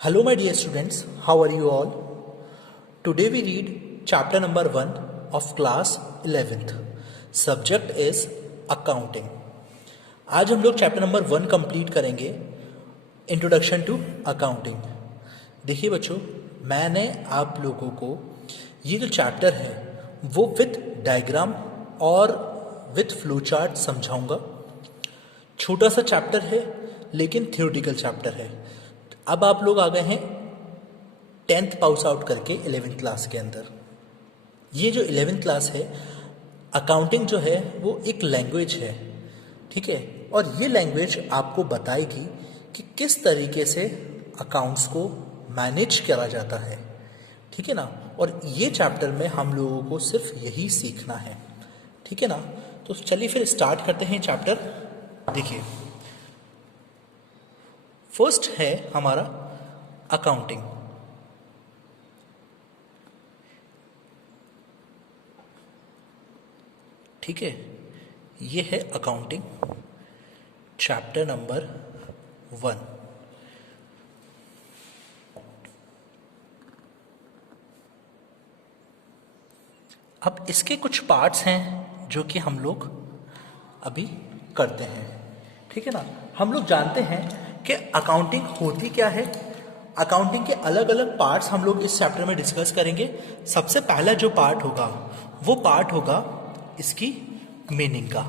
Hello, my dear students. How are you all? Today we read chapter number 1 of class 11th. Subject is accounting. आज हम लोग chapter number 1 complete करेंगे, introduction to accounting. देखिए बच्चों, मैंने आप लोगों को ये जो चैप्टर है वो विथ डायग्राम और विथ फ्लो चार्ट समझाऊंगा. छोटा सा चैप्टर है लेकिन थियोरेटिकल चैप्टर है. अब आप लोग आ गए हैं 10th पास आउट करके 11th क्लास के अंदर. ये जो 11th क्लास है, अकाउंटिंग जो है वो एक लैंग्वेज है, ठीक है. और ये लैंग्वेज आपको बताएगी कि किस तरीके से अकाउंट्स को मैनेज करा जाता है, ठीक है ना. और ये चैप्टर में हम लोगों को सिर्फ यही सीखना है, ठीक है ना. तो चलिए फिर स्टार्ट करते हैं चैप्टर. देखिए, फर्स्ट है हमारा अकाउंटिंग. ठीक है, ये है अकाउंटिंग चैप्टर नंबर 1. अब इसके कुछ पार्ट्स हैं जो कि हम लोग अभी करते हैं, ठीक है ना. हम लोग जानते हैं कि अकाउंटिंग होती क्या है. अकाउंटिंग के अलग अलग पार्ट्स हम लोग इस चैप्टर में डिस्कस करेंगे. सबसे पहला जो पार्ट होगा वो पार्ट होगा इसकी मीनिंग का.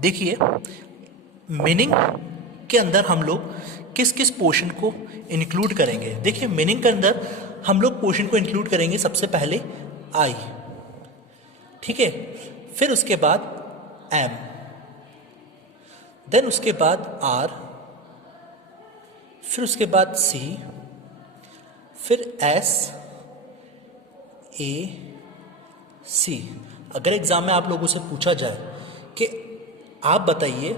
देखिए, मीनिंग के अंदर हम लोग किस किस पोर्शन को इंक्लूड करेंगे. देखिए, मीनिंग के अंदर हम लोग पोर्शन को इंक्लूड करेंगे सबसे पहले आई, ठीक है. फिर उसके बाद एम, देन उसके बाद आर, फिर उसके बाद सी, फिर एस, ए, सी. अगर एग्जाम में आप लोगों से पूछा जाए कि आप बताइए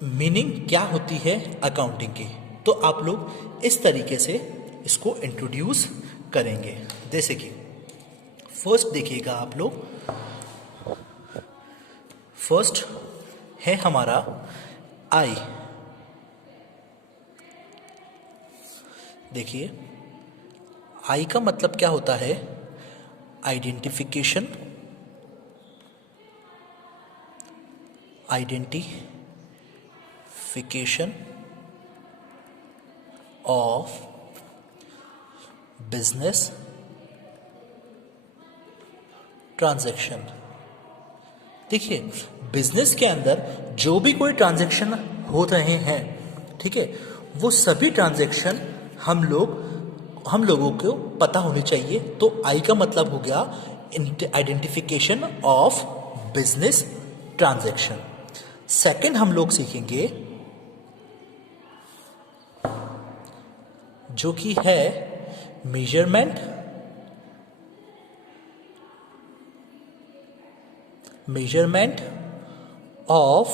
मीनिंग क्या होती है अकाउंटिंग की, तो आप लोग इस तरीके से इसको इंट्रोड्यूस करेंगे. जैसे कि फर्स्ट देखिएगा आप लोग, फर्स्ट है हमारा आई. देखिए, आई का मतलब क्या होता है? Identification, identification of business transaction. देखिए, बिजनेस के अंदर जो भी कोई ट्रांजैक्शन हो रहे हैं, ठीक है, वो सभी ट्रांजैक्शन हम लोगों को पता होनी चाहिए. तो आई का मतलब हो गया identification of business transaction. Second हम लोग सीखेंगे जो कि है measurement, measurement of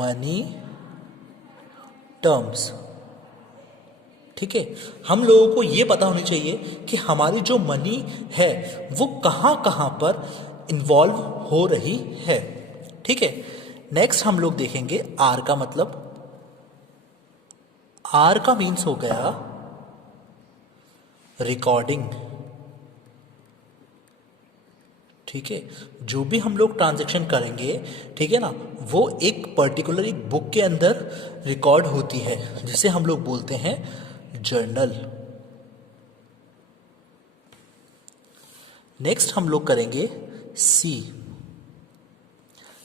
money terms. ठीक है, हम लोगों को ये पता होनी चाहिए कि हमारी जो मनी है वो कहाँ कहाँ पर इन्वॉल्व हो रही है, ठीक है. नेक्स्ट हम लोग देखेंगे आर का मतलब. आर का मीन्स हो गया रिकॉर्डिंग, ठीक है. जो भी हम लोग ट्रांजैक्शन करेंगे, ठीक है ना, वो एक पर्टिकुलर एक बुक के अंदर रिकॉर्ड होती है जिसे हम लोग बोलते हैं जर्नल. नेक्स्ट हम लोग करेंगे सी.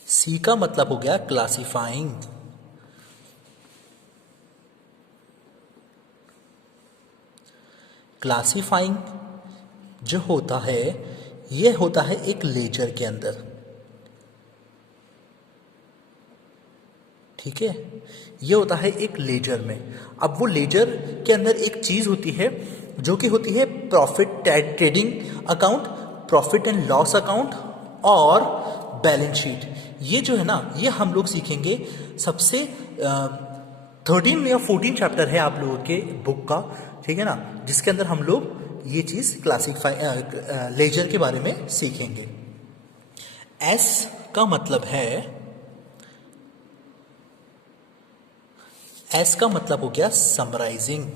सी का मतलब हो गया क्लासिफाइंग. क्लासिफाइंग जो होता है ये होता है एक लेजर के अंदर, ठीक है. ये होता है एक लेजर में. अब वो लेजर के अंदर एक चीज होती है जो कि होती है profit trading account, profit and loss account और बैलेंस शीट. ये जो है ना, ये हम लोग सीखेंगे सबसे 13 या 14 चैप्टर है आप लोगों के बुक का, ठीक है ना, जिसके अंदर हम लोग ये चीज क्लासिफाई लेजर के बारे में सीखेंगे. एस का मतलब है एस का मतलब हो गया समराइजिंग।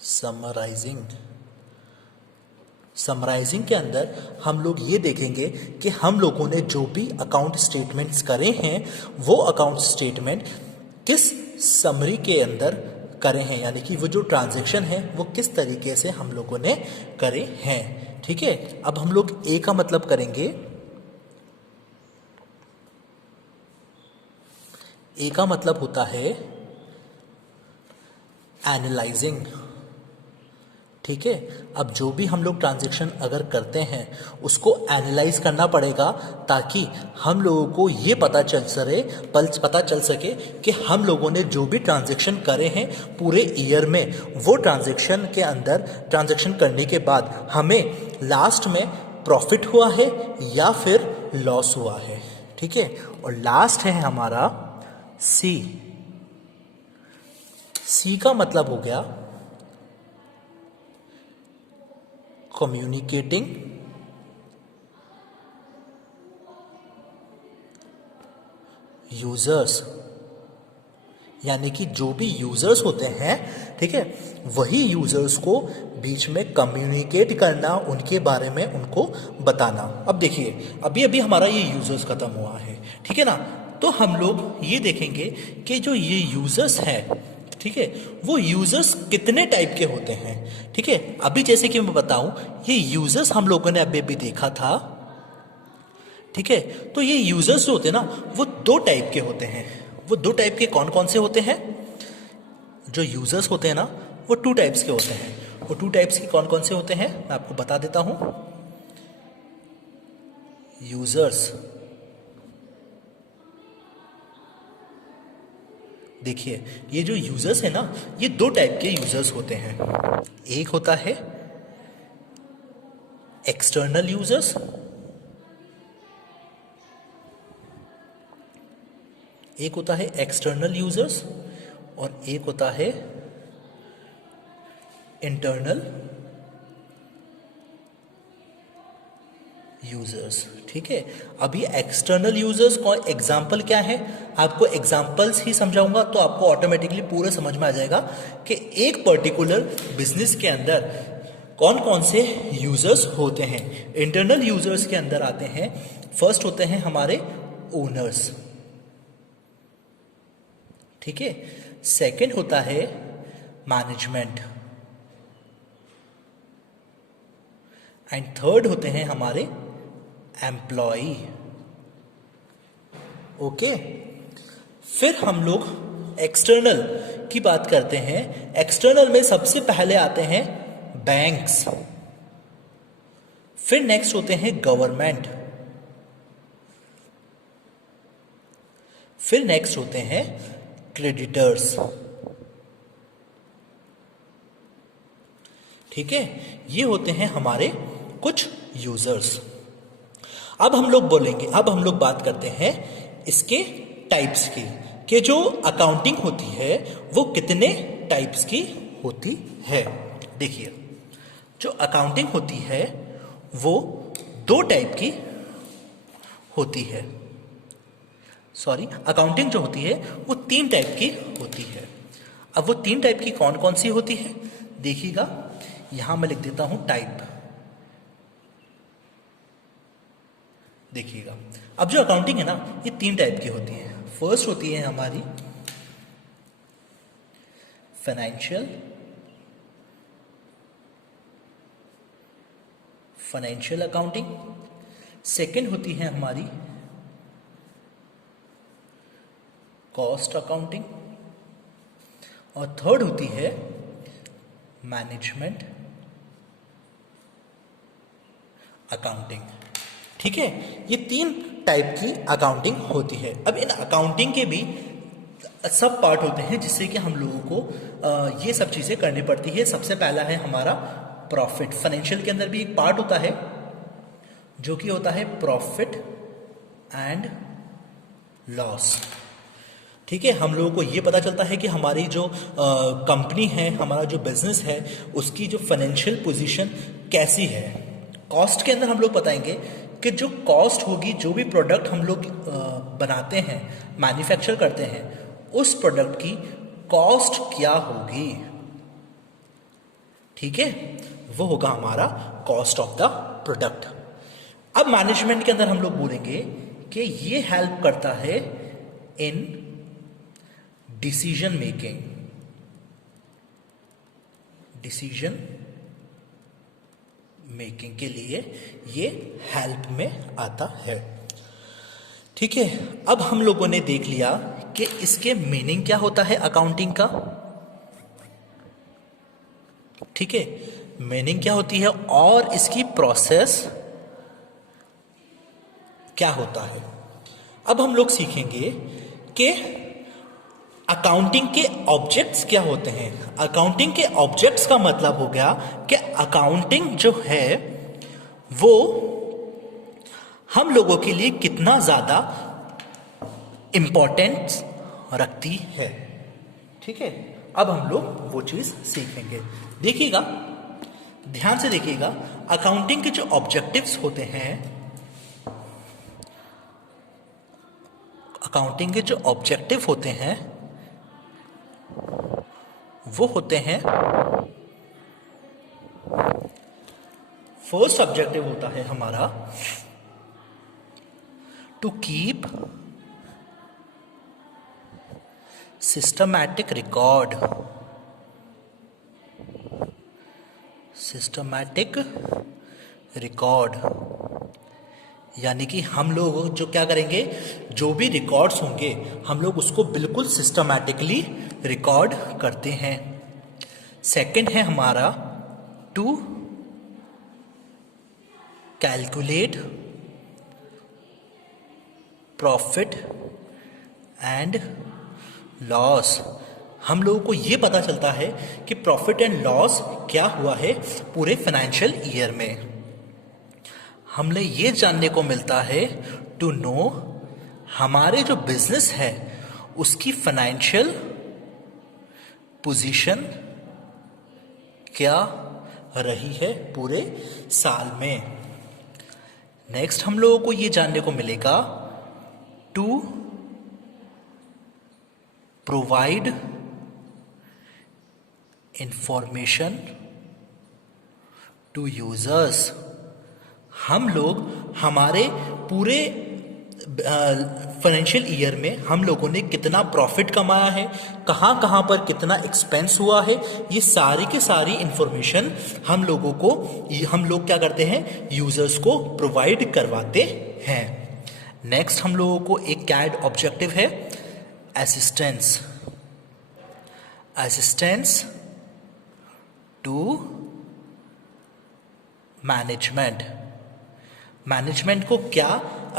समराइजिंग समराइजिंग के अंदर हम लोग ये देखेंगे कि हम लोगों ने जो भी अकाउंट स्टेटमेंट्स करे हैं वो अकाउंट स्टेटमेंट किस समरी के अंदर करे हैं, यानी कि वो जो ट्रांजैक्शन है वो किस तरीके से हम लोगों ने करे हैं। ठीक है, अब हम लोग ए का मतलब करेंगे। ए का मतलब होता है एनालाइजिंग। ठीक है, अब जो भी हम लोग ट्रांजैक्शन अगर करते हैं उसको एनालाइज करना पड़ेगा ताकि हम लोगों को ये पता चल सके कि हम लोगों ने जो भी ट्रांजैक्शन करे हैं पूरे ईयर में, वो ट्रांजैक्शन के अंदर ट्रांजैक्शन करने के बाद हमें लास्ट में प्रॉफिट हुआ है या फिर लॉस हुआ है। ठीक है, और लास्ट है हमारा सी। सी का मतलब हो गया कम्युनिकेटिंग यूजर्स, यानी कि जो भी यूजर्स होते हैं, ठीक है, वही यूजर्स को बीच में कम्युनिकेट करना, उनके बारे में उनको बताना। अब देखिए अभी अभी हमारा ये यूजर्स खत्म हुआ है, ठीक है ना, तो हम लोग ये देखेंगे कि जो ये यूजर्स हैं, ठीक है, वो यूजर्स कितने टाइप के होते हैं। ठीक है, अभी जैसे कि मैं बताऊं, ये यूजर्स हम लोगों ने अभी अभी देखा था। ठीक है, तो ये यूजर्स जो होते हैं ना वो दो टाइप के होते हैं। वो दो टाइप के कौन कौन से होते हैं? जो यूजर्स होते हैं ना वो टू टाइप्स के होते हैं। वो टू टाइप्स के कौन कौन से होते हैं मैं आपको बता देता हूं। यूजर्स, देखिए ये जो यूजर्स है ना ये दो टाइप के यूजर्स होते हैं। एक होता है एक्सटर्नल यूजर्स, एक होता है एक्सटर्नल यूजर्स और एक होता है इंटरनल यूजर्स। ठीक है, अभी एक्सटर्नल यूजर्स का एग्जाम्पल क्या है, आपको एग्जाम्पल्स ही समझाऊंगा तो आपको ऑटोमेटिकली पूरा समझ में आ जाएगा कि एक पर्टिकुलर बिजनेस के अंदर कौन कौन से यूजर्स होते हैं। इंटरनल यूजर्स के अंदर आते हैं, फर्स्ट होते हैं हमारे ओनर्स, ठीक है, सेकंड होता है मैनेजमेंट एंड थर्ड होते हैं हमारे एम्प्लॉय। ओके, फिर हम लोग एक्सटर्नल की बात करते हैं। एक्सटर्नल में सबसे पहले आते हैं बैंक्स, फिर नेक्स्ट होते हैं गवर्नमेंट, फिर नेक्स्ट होते हैं क्रेडिटर्स। ठीक है, ये होते हैं हमारे कुछ यूजर्स। अब हम लोग बात करते हैं इसके टाइप्स की, कि जो अकाउंटिंग होती है वो कितने टाइप्स की होती है। देखिए जो अकाउंटिंग होती है वो दो टाइप की होती है। सॉरी, अकाउंटिंग जो होती है वो तीन टाइप की होती है। अब वो तीन टाइप की कौन कौन सी होती है देखिएगा, यहां मैं लिख देता हूं टाइप। देखिएगा, अब जो अकाउंटिंग है ना ये तीन टाइप की होती है। फर्स्ट होती है हमारी फाइनेंशियल अकाउंटिंग, सेकंड होती है हमारी कॉस्ट अकाउंटिंग और थर्ड होती है मैनेजमेंट अकाउंटिंग। ठीक है, ये तीन टाइप की अकाउंटिंग होती है। अब इन अकाउंटिंग के भी सब पार्ट होते हैं जिससे कि हम लोगों को ये सब चीजें करनी पड़ती है। सबसे पहला है हमारा प्रॉफिट। फाइनेंशियल के अंदर भी एक पार्ट होता है जो कि होता है प्रॉफिट एंड लॉस। ठीक है, हम लोगों को ये पता चलता है कि हमारी जो कंपनी है, हमारा जो बिजनेस है, उसकी जो फाइनेंशियल पोजीशन कैसी है। कॉस्ट के अंदर हम लोग बताएंगे कि जो कॉस्ट होगी, जो भी प्रोडक्ट हम लोग बनाते हैं, मैन्युफैक्चर करते हैं, उस प्रोडक्ट की कॉस्ट क्या होगी। ठीक है, वो होगा हमारा कॉस्ट ऑफ द प्रोडक्ट। अब मैनेजमेंट के अंदर हम लोग बोलेंगे कि ये हेल्प करता है in decision making, decision making के लिए ये हेल्प में आता है। ठीक है, अब हम लोगों ने देख लिया कि इसके मीनिंग क्या होता है अकाउंटिंग का। ठीक है, मीनिंग क्या होती है और इसकी प्रोसेस क्या होता है। अब हम लोग सीखेंगे कि अकाउंटिंग के ऑब्जेक्ट्स क्या होते हैं। अकाउंटिंग के ऑब्जेक्ट्स का मतलब हो गया कि अकाउंटिंग जो है वो हम लोगों के लिए कितना ज्यादा इंपॉर्टेंस रखती है। ठीक है, अब हम लोग वो चीज सीखेंगे। देखिएगा, ध्यान से देखिएगा, अकाउंटिंग के जो ऑब्जेक्टिव्स होते हैं, अकाउंटिंग के जो ऑब्जेक्टिव होते हैं वो होते हैं, फर्स्ट ऑब्जेक्टिव होता है हमारा to keep systematic record, systematic record, यानी कि हम लोग जो क्या करेंगे, जो भी रिकॉर्ड्स होंगे हम लोग उसको बिल्कुल सिस्टमैटिकली रिकॉर्ड करते हैं। सेकंड है हमारा to calculate profit and loss. हम लोगों को ये पता चलता है कि प्रॉफिट एंड लॉस क्या हुआ है पूरे फाइनेंशियल ईयर में। हमें ये जानने को मिलता है टू नो हमारे जो बिजनेस है उसकी फाइनेंशियल पोजीशन क्या रही है पूरे साल में। नेक्स्ट हम लोगों को ये जानने को मिलेगा to provide information to users. हम लोग हमारे पूरे फाइनेंशियल ईयर में हम लोगों ने कितना प्रॉफिट कमाया है, कहाँ कहाँ पर कितना एक्सपेंस हुआ है, ये सारी की सारी इंफॉर्मेशन हम लोगों को, हम लोग क्या करते हैं, यूजर्स को प्रोवाइड करवाते हैं। नेक्स्ट हम लोगों को एक कैड ऑब्जेक्टिव है assistance, assistance to management. Management को क्या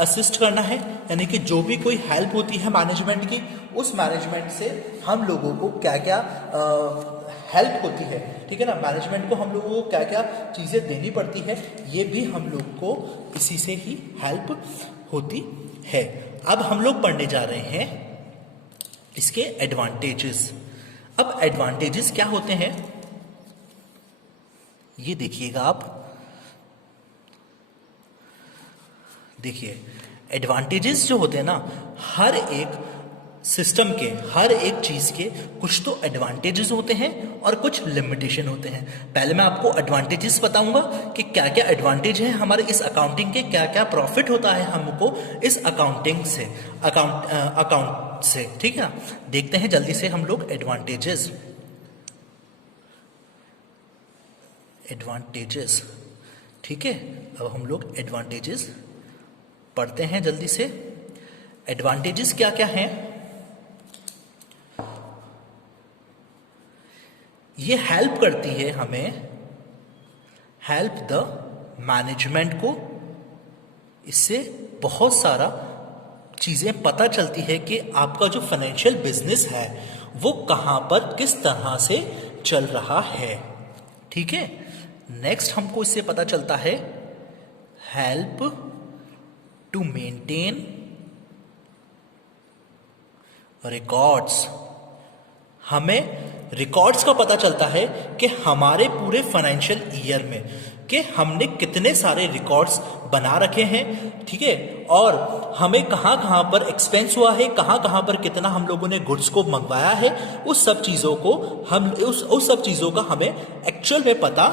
असिस्ट करना है, यानी कि जो भी कोई हेल्प होती है मैनेजमेंट की, उस मैनेजमेंट से हम लोगों को क्या क्या हेल्प होती है। ठीक है ना, मैनेजमेंट को हम लोगों को क्या क्या चीज़ें देनी पड़ती है, ये भी हम लोग को इसी से ही हेल्प होती है। अब हम लोग पढ़ने जा रहे हैं इसके एडवांटेजेस। अब एडवांटेजेस क्या होते हैं ये देखिएगा आप। देखिए, एडवांटेजेस जो होते हैं ना, हर एक सिस्टम के, हर एक चीज के कुछ तो एडवांटेजेस होते हैं और कुछ लिमिटेशन होते हैं। पहले मैं आपको एडवांटेजेस बताऊंगा कि क्या क्या एडवांटेज है हमारे इस अकाउंटिंग के, क्या क्या प्रॉफिट होता है हमको इस अकाउंटिंग से, अकाउंट से। ठीक है, देखते हैं जल्दी से हम लोग एडवांटेजेस। एडवांटेजेस, ठीक है, अब हम लोग एडवांटेजेस पढ़ते हैं जल्दी से। एडवांटेजेस क्या क्या हैं? ये हेल्प करती है हमें, हेल्प द मैनेजमेंट को, इससे बहुत सारा चीजें पता चलती है कि आपका जो फाइनेंशियल बिजनेस है वो कहां पर किस तरह से चल रहा है। ठीक है, नेक्स्ट हमको इससे पता चलता है हेल्प टू मेंटेन रिकॉर्ड्स। हमें रिकॉर्ड्स का पता चलता है कि हमारे पूरे फाइनेंशियल ईयर में कि हमने कितने सारे रिकॉर्ड्स बना रखे हैं, ठीक है, और हमें कहाँ कहाँ पर एक्सपेंस हुआ है, कहाँ कहाँ पर कितना हम लोगों ने गुड्स को मंगवाया है, उस सब चीज़ों को हम उस सब चीज़ों का हमें एक्चुअल में पता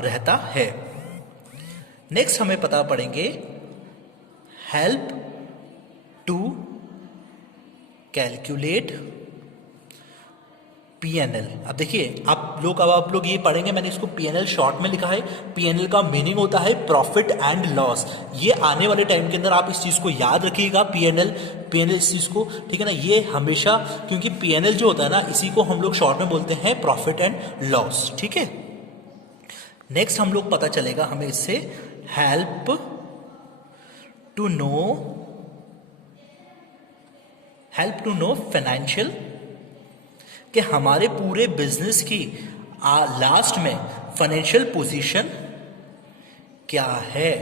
रहता है। नेक्स्ट हमें पता पड़ेंगे हेल्प टू कैलकुलेट पीएनएल। अब देखिए आप लोग ये पढ़ेंगे, मैंने इसको पीएनएल शॉर्ट में लिखा है। पीएनएल का मीनिंग होता है प्रॉफिट एंड लॉस। ये आने वाले टाइम के अंदर आप इस चीज को याद रखिएगा, पीएनएल इस चीज को, ठीक है ना, ये हमेशा, क्योंकि पीएनएल जो होता है ना, इसी को हम लोग शॉर्ट में बोलते हैं प्रॉफिट एंड लॉस, ठीक है। नेक्स्ट हम लोग पता चलेगा हमें इससे हेल्प टू नो फाइनेंशियल, कि हमारे पूरे बिजनेस की लास्ट में फाइनेंशियल पोजीशन क्या है,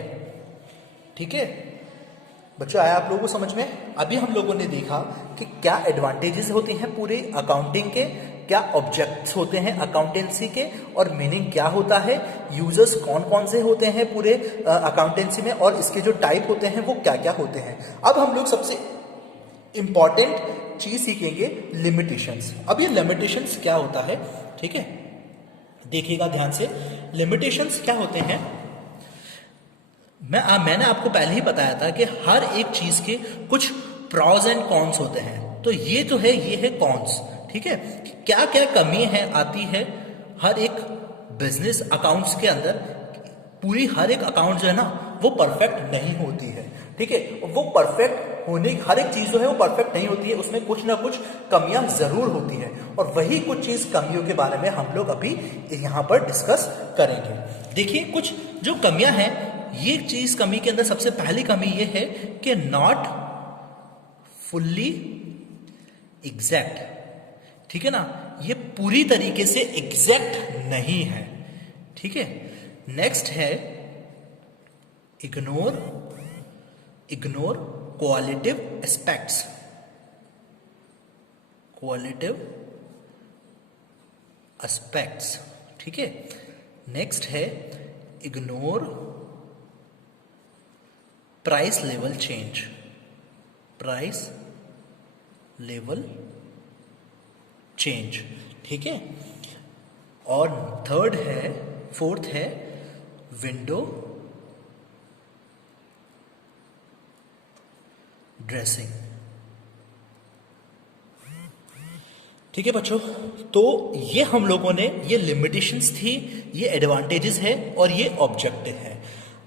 ठीक है बच्चों। आया आप लोगों को समझ में? अभी हम लोगों ने देखा कि क्या एडवांटेजेस होते हैं पूरे अकाउंटिंग के, क्या ऑब्जेक्ट्स होते हैं अकाउंटेंसी के, और मीनिंग क्या होता है, यूजर्स कौन कौन से होते हैं पूरे अकाउंटेंसी में, और इसके जो टाइप होते हैं वो क्या क्या होते हैं। अब हम लोग सबसे इंपॉर्टेंट चीज सीखेंगे, लिमिटेशंस। अब ये लिमिटेशंस क्या होता है, ठीक है, देखिएगा ध्यान से। लिमिटेशंस क्या होते हैं, मैंने आपको पहले ही बताया था कि हर एक चीज के कुछ प्रॉज एंड कॉन्स होते हैं। तो ये जो है ये है कॉन्स, ठीक है, क्या क्या कमी है आती है हर एक बिजनेस अकाउंट्स के अंदर। पूरी हर एक अकाउंट जो है ना वो परफेक्ट नहीं होती है, ठीक है, वो परफेक्ट होने, हर एक चीज जो है वो परफेक्ट नहीं होती है, उसमें कुछ ना कुछ कमियां जरूर होती है, और वही कुछ चीज कमियों के बारे में हम लोग अभी यहां पर डिस्कस करेंगे। देखिए कुछ जो कमियां हैं, ये चीज कमी के अंदर सबसे पहली कमी ये है कि नॉट फुल्ली एग्जैक्ट, ठीक है ना, ये पूरी तरीके से एग्जैक्ट नहीं है, ठीक है। नेक्स्ट है इग्नोर क्वालिटिव एस्पेक्ट्स, ठीक है। नेक्स्ट है इग्नोर प्राइस लेवल चेंज, ठीक है। और फोर्थ है विंडो ड्रेसिंग, ठीक है बच्चों। तो ये हम लोगों ने, ये लिमिटेशंस थी, ये एडवांटेजेस है, और ये ऑब्जेक्टिव है।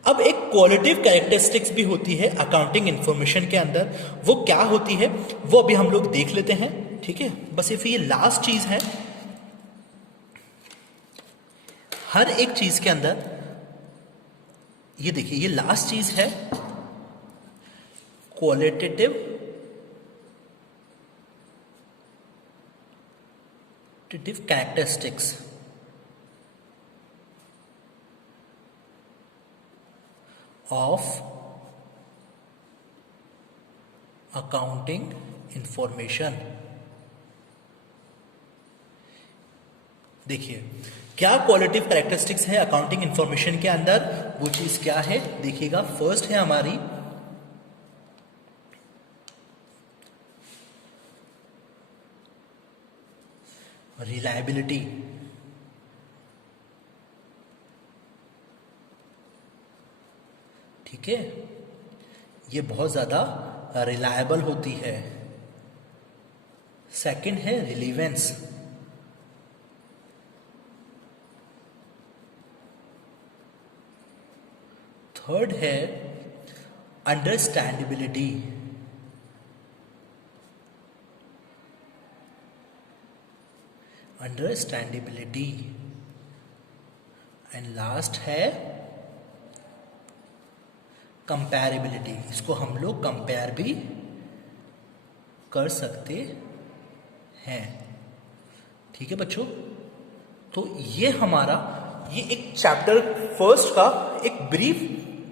अब एक क्वालिटिव कैरेक्टरिस्टिक्स भी होती है अकाउंटिंग इंफॉर्मेशन के अंदर, वो क्या होती है वो अभी हम लोग देख लेते हैं, ठीक है। बस सिर्फ ये लास्ट चीज है, हर एक चीज के अंदर ये देखिए, ये लास्ट चीज है qualitative characteristics of accounting information. देखिए क्या क्वालिटिव कैरेक्टरिस्टिक्स है अकाउंटिंग इंफॉर्मेशन के अंदर, वो चीज क्या है देखिएगा। फर्स्ट है हमारी रिलायबिलिटी, ठीक है, ये बहुत ज्यादा रिलायबल होती है। सेकंड है रिलीवेंस, थर्ड है अंडरस्टैंडेबिलिटी, एंड लास्ट है कंपैरेबिलिटी। इसको हम लोग कंपेयर भी कर सकते हैं, ठीक है बच्चों। तो ये हमारा, ये एक चैप्टर फर्स्ट का एक ब्रीफ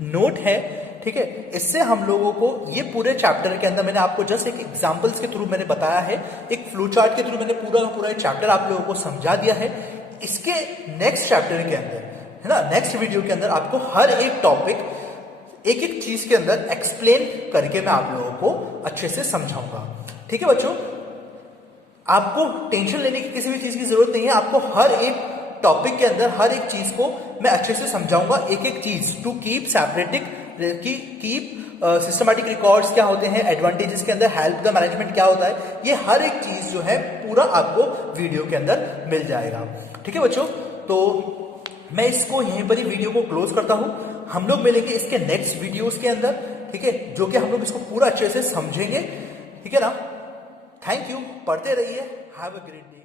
नोट है ठीक है। इससे हम लोगों को ये पूरे चैप्टर के अंदर मैंने आपको जस्ट एक एग्जांपल्स के थ्रू मैंने बताया है, एक फ्लो चार्ट के थ्रू मैंने पूरा चैप्टर आप लोगों को समझा दिया है। इसके नेक्स्ट चैप्टर के अंदर है ना, नेक्स्ट वीडियो के अंदर आपको हर एक टॉपिक एक एक चीज के अंदर एक्सप्लेन करके मैं आप लोगों को अच्छे से समझाऊंगा। ठीक है बच्चों, आपको टेंशन लेने की किसी भी चीज की जरूरत नहीं है। आपको हर एक टॉपिक के अंदर हर एक चीज को मैं अच्छे से समझाऊंगा, एक एक चीज टू कीप सिस्टमैटिक रिकॉर्ड्स क्या होते हैं, एडवांटेजेस के अंदर हेल्प द मैनेजमेंट क्या होता है, ये हर एक चीज जो है पूरा आपको वीडियो के अंदर मिल जाएगा। ठीक है बच्चों, तो मैं इसको यहीं पर ही वीडियो को क्लोज करता हूं। हम लोग मिलेंगे इसके नेक्स्ट वीडियोस के अंदर, ठीक है, जो कि हम लोग इसको पूरा अच्छे से समझेंगे। ठीक है ना, थैंक यू, पढ़ते रहिए, हैव अ ग्रेट डे।